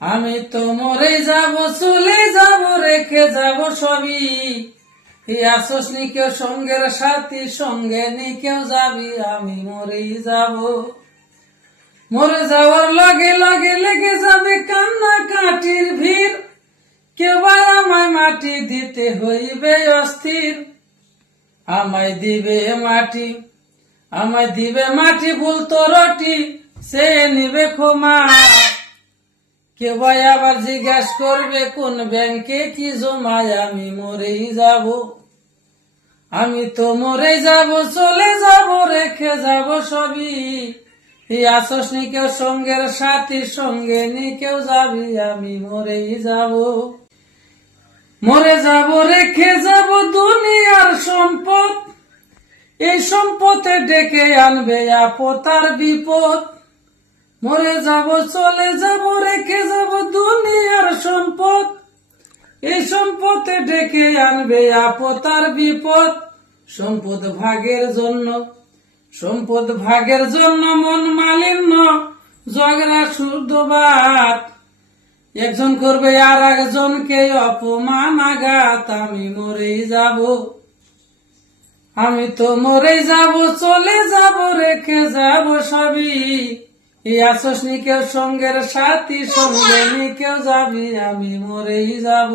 আমি তো মরে যাব, চলে যাব, রেখে যাব সবই। আসস নি কেউ সঙ্গের সাথী, সঙ্গে নি কেউ যাবি, আমি মরেই যাব। মরে যাওয়ার লগে লগে লেগে যাবে কান্না কাটির ভিড়, কেউ বা আমায় মাটি দিতে হইবে অস্থির। আমায় দিবে মাটি, আমায় দিবে মাটি, ভুল তো রটি, সে নিবে ক্ষমা। কেউ ভাই আবার জিজ্ঞাসা করবে কোন ব্যাংকে কি জমায়, আমি মরেই যাব। আমি তো মরে যাব, চলে যাব, রেখে যাব সবই। আসস নি কেউ সঙ্গের সাথী, সঙ্গে নি কেউ যাবি, আমি মরেই যাব। মরে যাব, রেখে যাব দুনিয়ার সম্পদ, এই সম্পদে ডেকে আনবে আপদ আর বিপদ। মরে যাব, চলে যাব, রেখে যাব দুনিয়ার সম্পদ, এই সম্পদে ডেকে আনবে আপদ আর বিপদ। সম্পদ ভাগের জন্য, সম্পদ ভাগের জন্য মন মালিন্য, ঝগড়া শুদ্ধবাদ, একজন করবে আর একজনকে অপমান আঘাত, আমি মরেই যাব। আমি তো মরেই যাব, চলে যাব, রেখে যাব সবই। আসস নি কেউ সঙ্গের সাথী, সঙ্গে নি কেউ যাবি, আমি মরেই যাব।